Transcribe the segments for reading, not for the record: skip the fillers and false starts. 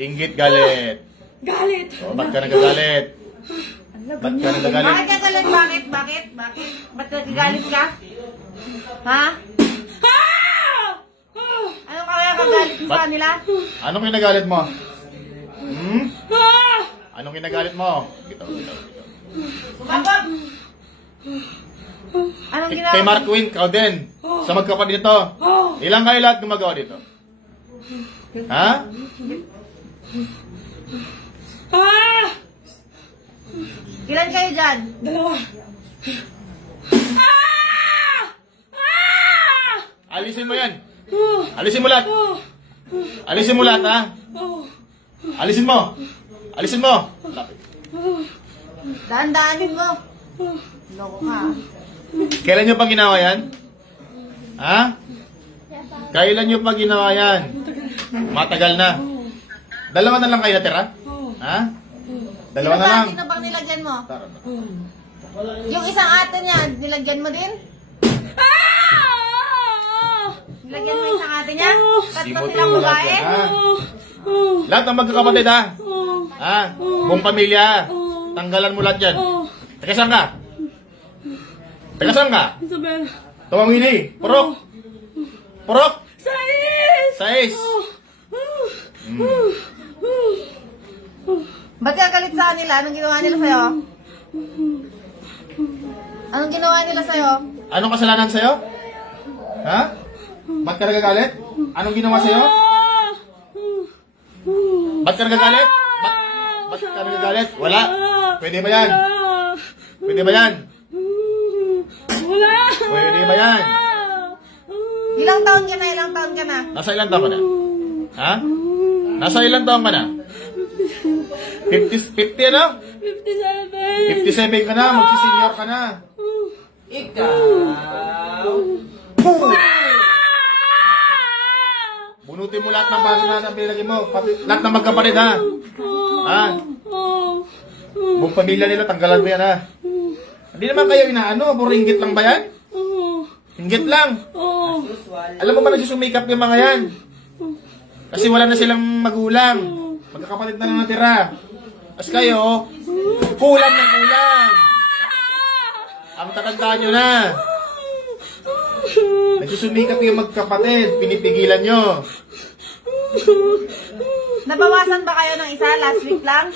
Inggit, galit. Galit. O, ba't ka nagagalit? Ba't ka nagagalit? Bakit ka galit? Bakit? Ba't nagagalit ka? Ha? Ano kaya kagalit mo sa kanila? Anong kinagalit mo? Anong kinagalit mo? Gito. Bakit? Anong ginawa? Kay Mark Quinn, ikaw din. Sa magkapatid dito. Ilang kayo lahat gumagawa dito? Ha? Ilan kayo dyan? 2. Alisin mo yan. Alisin mo lahat. Alisin mo lahat, ha? Alisin mo. Alisin mo. Lapit. Daan-daanin mo. Loko ka. Kailan nyo pa ginawa yan? Ha? Kailan nyo pa ginawa yan? Matagal na. Dalawa na lang kayo natira? Ha? Dalawa na lang. Sino bang nilagyan mo? Tara na. Yung isang ate niya, nilagyan mo din? Nilagyan mo yung isang ate niya? Tatlo Simutin silang mo lahat babae? yan, ha? Lahat ng magkakapatid, ha? Ha? Buong pamilya, ha? Tanggalan mo lahat yan. Teka, saan ka? Teka, saan ka? Isabel. Tumangini. Purok. Purok. 6. 6. Ba't ka galit sa kanila? Anong ginawa nila sa'yo? Anong ginawa nila sa'yo? Anong kasalanan sa'yo? Ha? Ba't ka nagagalit? Anong ginawa sa'yo? Ba't ka nagagalit? Ba't ka nagagalit? Wala. Pwede ba yan? Pwede ba yan? Wala. Pwede ba yan? Ilang taon ka na? Ilang taon ka na? Nasa ilang taon ka na? Ha? Nasa ilang taon ka na? 50 ano? 57. 57 ka na, magsisenior ka na. Ikaw. Bunutin mo lahat ng bagay na pinilagay mo. Lahat ng magkapatid, ha? Ha? Buong pamilya nila, tanggalan mo yan, ha? Hindi naman kayo inaano, puro inggit lang ba yan? Inggit lang. Alam mo ba nagsusumikap yung mga yan? Kasi wala na silang magulang. Magkakapatid na lang natira. As kayo, kulang ng kulang. Ang tatandaan nyo na. Nagsusumikap yung magkapatid, pinipigilan nyo. Nabawasan ba kayo ng isa last week lang?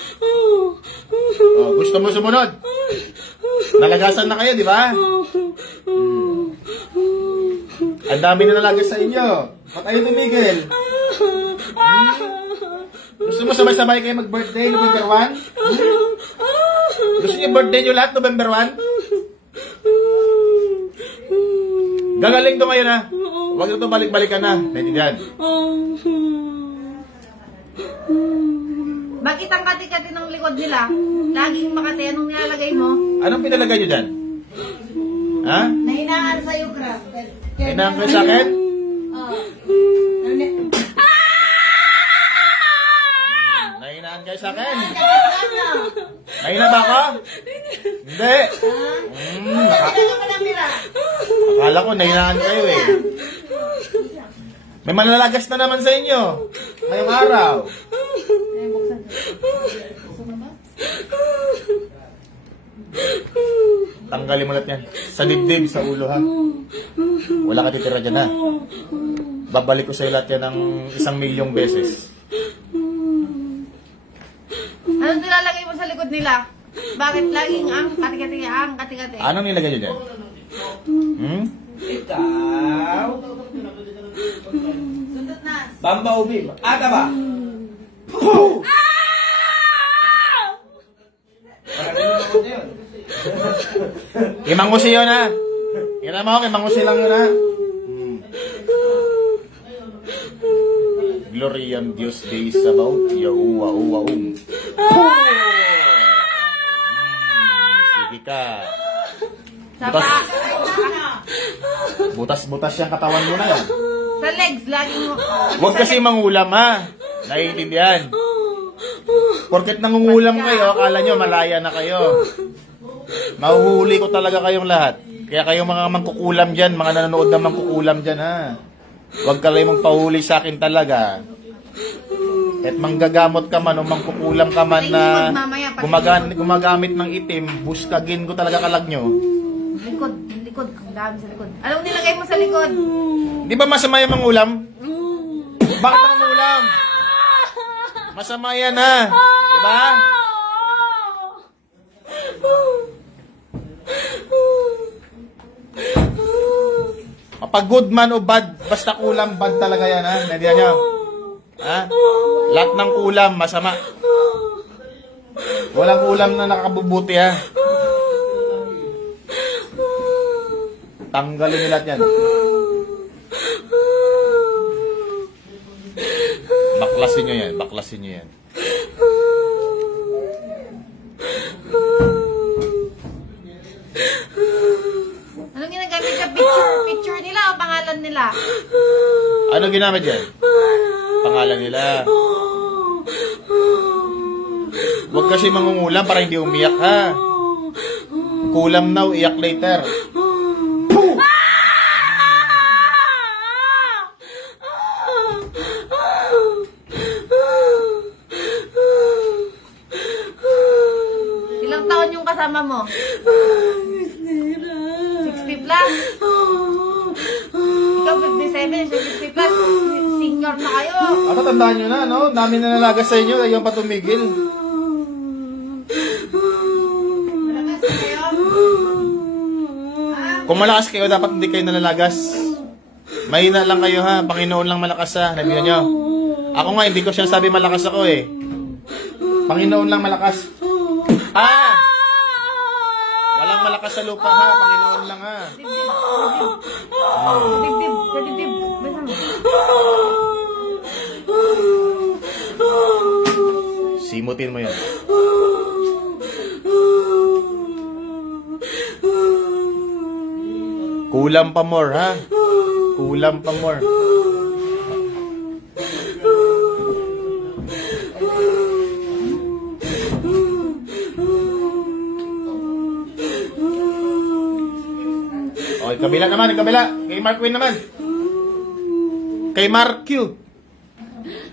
Oh, gusto mo sumunod? Nalagasan na kayo, di ba? Ang dami na nalagas sa inyo. Ba't ayaw tumigil? Gusto mo sabay-sabay kayo mag-birthday November 1? Gusto niyo birthday nyo lahat November 1? Gagaling to ngayon, ha? Huwag na to balik-balikan na. Naintindihan? Bakit ang kati-kati ng likod nila? Laging makati. Anong nilalagay mo? Anong pinalagay nyo dyan? Ha? Nahinaan sa'yo, Crap. Hinaan kayo sa akin? Nahinaan kayo sa akin? Nahina ba ako? Hindi. Akala ko nahinaan kayo eh. May manlalagas na naman sa inyo. Ngayong araw. Tanggalin mo lahat yan. Sa dibdib, sa ulo, ha? Wala ka titira dyan, ha? Babalik ko sa'yo lahat yan ng 1,000,000 beses. Anong nilalagay mo sa likod nila? Bakit laging ang kati-kati? Anong nilagay nyo dyan? Ikaw. Sundot na. Bamba ubi. Aga ba? Imangusi yun, ha? Kita mo, imangusi lang yun, ha? Glory ang Diyos days about Yahuwa. Sige ka. Butas yung katawan mo na yan. Sa legs, laging mo. Huwag kasi mangulam, ha? Naiintindihan. Porket nangungulam kayo, akala nyo malaya na kayo. Mahuhuli ko talaga kayong lahat. Kaya kayong mga mangkukulam dyan, mga nanonood na mangkukulam dyan, ha? Huwag ka lang magpahuli sa akin talaga. At manggagamot ka man o mangkukulam ka man na gumagamit ng itim, buskagin ko talaga kalag nyo. Likod. Ang dami sa likod. Anong nilagay mo sa likod? Di ba masama yung mangulam? Bakit ang mangulam? Masama yan ha. Di ba? Kapag good man o bad, basta kulam, bad talaga yan ha. Nandiyan nyo? Ha? Lahat ng kulam, masama. Walang kulam na nakabubuti ha. Tanggalin nyo lahat yan. Baklasin nyo yan. Baklasin nyo yan. Anong ginagamit niya? Picture nila o pangalan nila? Ano ginamit yan? Pangalan nila. Huwag kasi mangungulam para hindi umiyak ha. Kulam now, iyak later. Ilang taon yung kasama mo? 60 plus? Ikaw 57, siya 60 plus. Senior na kayo. Ano, tandaan nyo na, no? Dami na nalagas sa inyo, ayaw pa tumigil. Malakas na kayo? Kung malakas kayo, dapat hindi kayo nalalagas. Mahina lang kayo ha, Panginoon lang malakas ha. Nabihan nyo. Ako nga, hindi ko siya sabi malakas ako eh. Panginoon lang malakas. Ha? Walang malakas sa lupa ha, Panginoon lang ha. Dibdib. Sa dibdib. Simutin mo yan. Kulam pa more ha. Kulam pa more. Okay, kabila naman, kabila. Kay Mark Quinn naman. Kay Mark Q.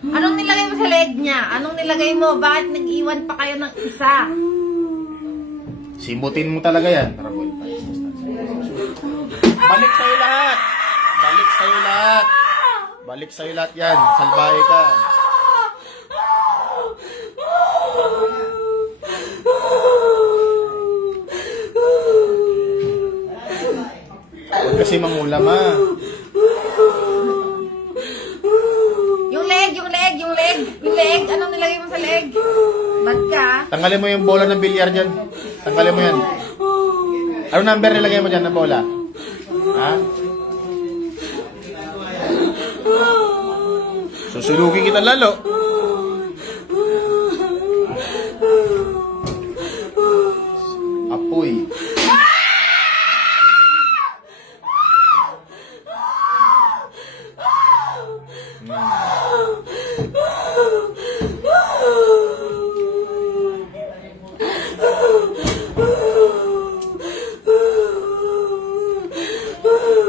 Anong nilagay mo sa leg niya? Anong nilagay mo? Bakit nag-iwan pa kayo ng isa? Simutin mo talaga yan. Balik sa'yo lahat. Balik sa'yo lahat. Balik sa'yo lahat yan. Salbahe ka. Huwag kasi mangulam ha. Yung leg. Anong nilagay mo sa leg? Bad ka? Tanggalin mo yung bola ng bilyar dyan. Tanggalin mo yan. Ano number nilagay mo dyan ng bola? Ha? Susulugin kita lalo. Apoy.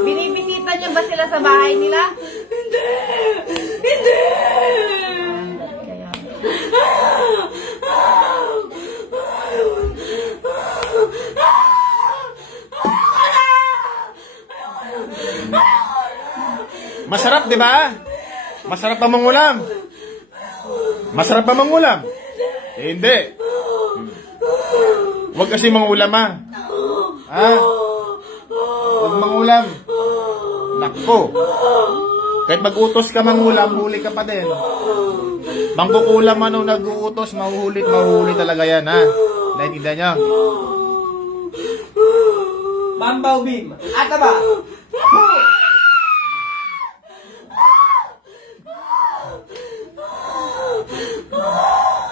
Binibisita niyo ba sila sa bahay nila? Hindi! Kaya... Masarap, di ba? Masarap pa mangulam. Masarap pa mangulam. Eh, hindi. Huwag kasi mangulam ha. Ha? Huwag mangulam. Nakko. Kahit mag-utos ka mangulam, huli ka pa din. Mangkukulam ano, nag-uutos, mahuhuli talaga yan ha. Naintindihan niyo? Mambaw Bim. Ata ba?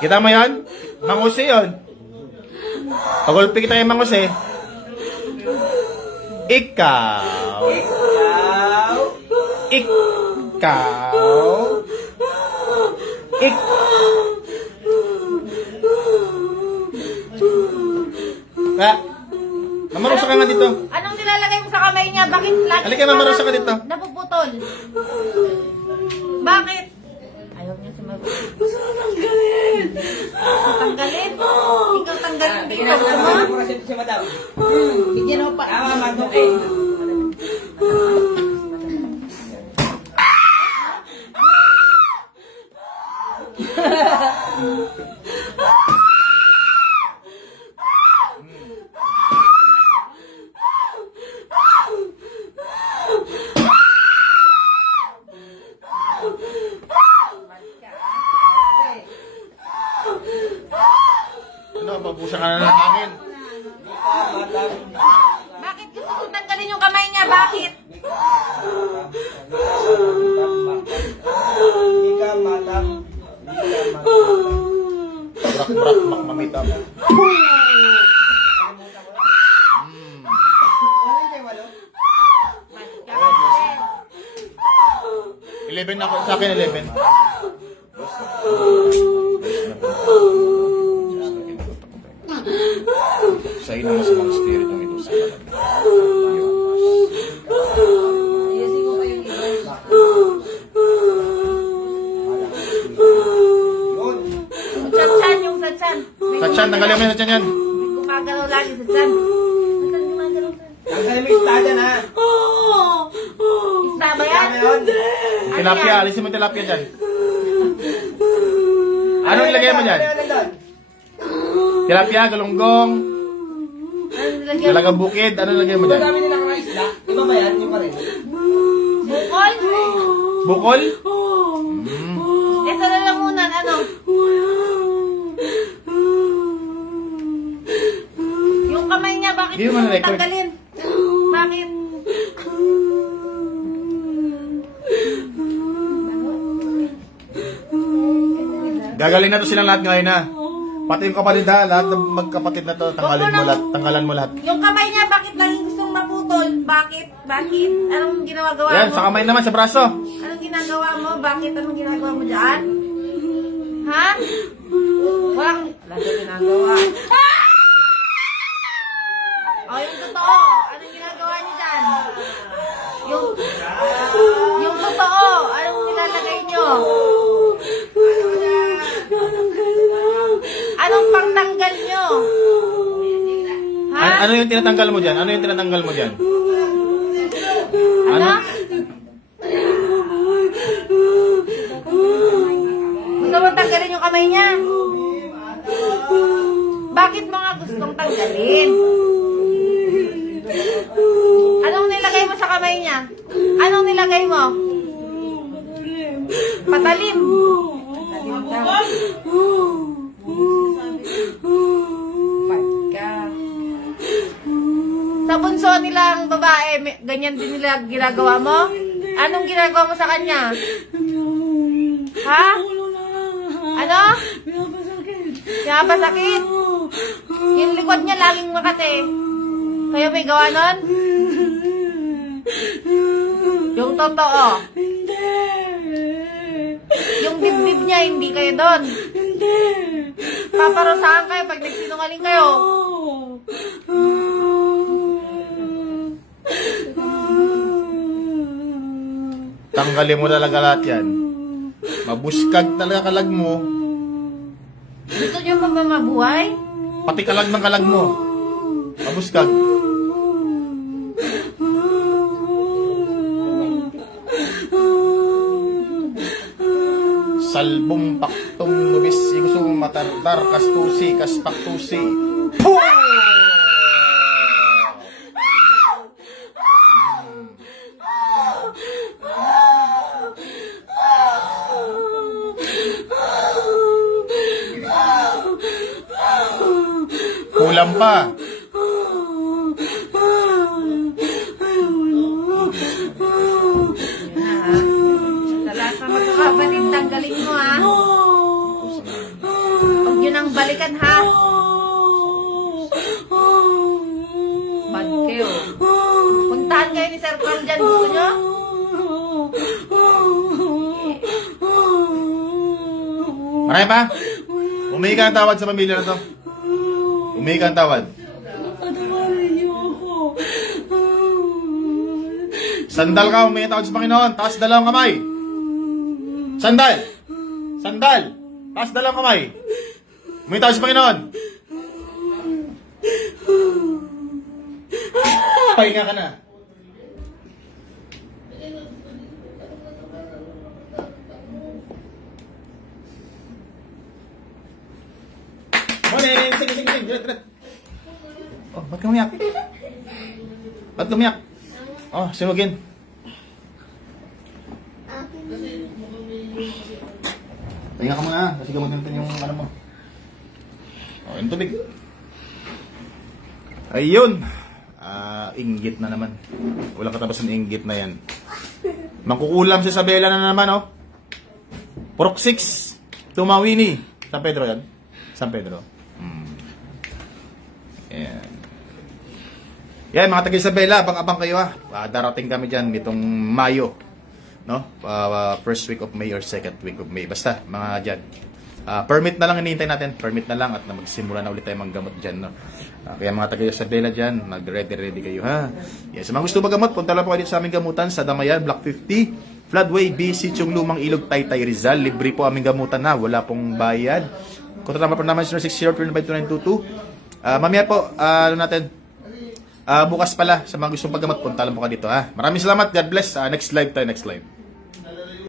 Kita mo yan? Mangusi yun. Pagulpi kita yung mangusi. Ikaw. Mamarusa ka nga dito. Anong nilalagay mo sa kamay niya? Bakit lagi Halika, mamarusa ka dito. napuputol? Bakit? Ayaw niya sumagot. Gusto ko tanggalin. Tanggalin? Ikaw tanggalin Bigyan dito. natin Gusto mo? ng porasyon si madam. Bigyan mo pa. Tama, madam. Eh. Ano, pabusa ka na ng hangin. Madam. Bakit gusto kong tanggalin yung kamay niya? Bakit? Hindi ka, madam. Brak-brak, makmamita mo. Ano kayo, walo? 11 na ako. Sa akin, 11. Sa ino mo sa mga spiritong ito sa kalan. Ayusin ko kayong iba. Yun. Sa yung sa chan. Sa chan, tanggalin mo yun sa chan yan. Gumagalaw lagi sa chan. Saan gumagalaw sa chan? Ang galing mo yung stada na. Isda ba yan? Tama yun. Tilapia, alisin mo yung tilapia dyan. Ano ilagay mo dyan? Ano yun doon? Tilapia, galunggong, Ano nilagyan? dalagang bukid, ano ilagay mo dyan? Madami nila mga isla. Iba ba yan? Yung pa rin. Bukol? Bukol? Eh, sa lalamunan, ano? Yung kamay niya, bakit Hindi mo gusto mong na-record. tanggalin? Bakit? Gagaling na to silang lahat ngayon na. Pati yung kapatid ha, lahat ng magkapatid na to, tanggalan mo lahat. Yung kamay niya, bakit laging gustong maputol? Bakit? Bakit? Anong ginagawa Yan, mo? sa kamay naman, sa braso. Anong ginagawa mo? Bakit? Anong ginagawa mo dyan? Ha? Wala kang ginagawa. O, yung totoo. Anong ginagawa niyo dyan? Yung totoo. Anong nilalagay niyo? Anong pangtanggal niyo? Ha? Ano yung tinatanggal mo dyan? Ano yung tinatanggal mo dyan? Ano? Gusto mo tanggalin yung kamay niya? Bakit mo nga gustong tanggalin? Anong nilagay mo sa kamay niya? Anong nilagay mo? Patalim. Pagka. Sa bunso nilang babae, ganyan din nila ginagawa mo? Anong ginagawa mo sa kanya? Ha? Ano? Pinapasakit. Yung likod niya laging makate. Kaya may gawa nun? Yung totoo. Yung dibdib niya, hindi kayo doon. Paparusahan kayo pag nagsinungaling kayo. Tanggalin mo talaga lahat yan. Mabuskag talaga kalag mo. Gusto niyo pa ba mabuhay? Pati kalag ng kalag mo. Mabuskag. Salbong paktong nubis igusong matardar kastusi kaspaktusi. Puh! Kulang pa. Sa lahat ng magkakabatid, tanggalin mo ha. Huwag nyo nang balikan ha. Bad kayo. Puntahan kayo ni Sir Carl dyan. Gusto nyo? Marami pa? Umihi ka ng tawad sa pamilya na to. Umihi ka ng tawad. Patawarin niyo ako. Sandal ka, umihi tawad sa Panginoon. Taas dalawang kamay. Sandal! Sandal! Taas dalawang kamay. Humingi tayo sa Panginoon. Pahinga ka na. Morning! Sige, sige, sige. Diret, diret. Oh, ba't ka umiyak? Ba't ka umiyak? Oh, sinugin. Pahinga ka muna, kasi gamutin natin yung ano mo. Oh, yung tubig. Ayun. Inggit na naman. Walang katapusan inggit na yan. Mangkukulam si Isabela na naman, oh. Pork 6. Tumawini. San Pedro yan? San Pedro. Yan. Yan, mga taga-Isabela, abang-abang kayo, ha. Darating kami dyan nitong Mayo. No? First week of May or second week of May. Basta, mga dyan. Permit na lang hinihintay natin. Permit na lang at na magsimula na ulit tayo manggamot dyan. No? Kaya mga taga-Isabela dyan, mag-ready kayo, ha. Yes, sa mga gusto magamot, punta lang po kayo dito sa aming gamutan sa Damayan, Block 50, Floodway, BC, Chong Lumang Ilog, Taytay, Rizal. Libre po aming gamutan na. Wala pong bayad. Kung tatama po naman 060-2922. Mamaya po, ano natin, bukas pala sa mga gustong paggamot, punta lang po ka dito, ha. Maraming salamat. God bless. Next live tayo, next live.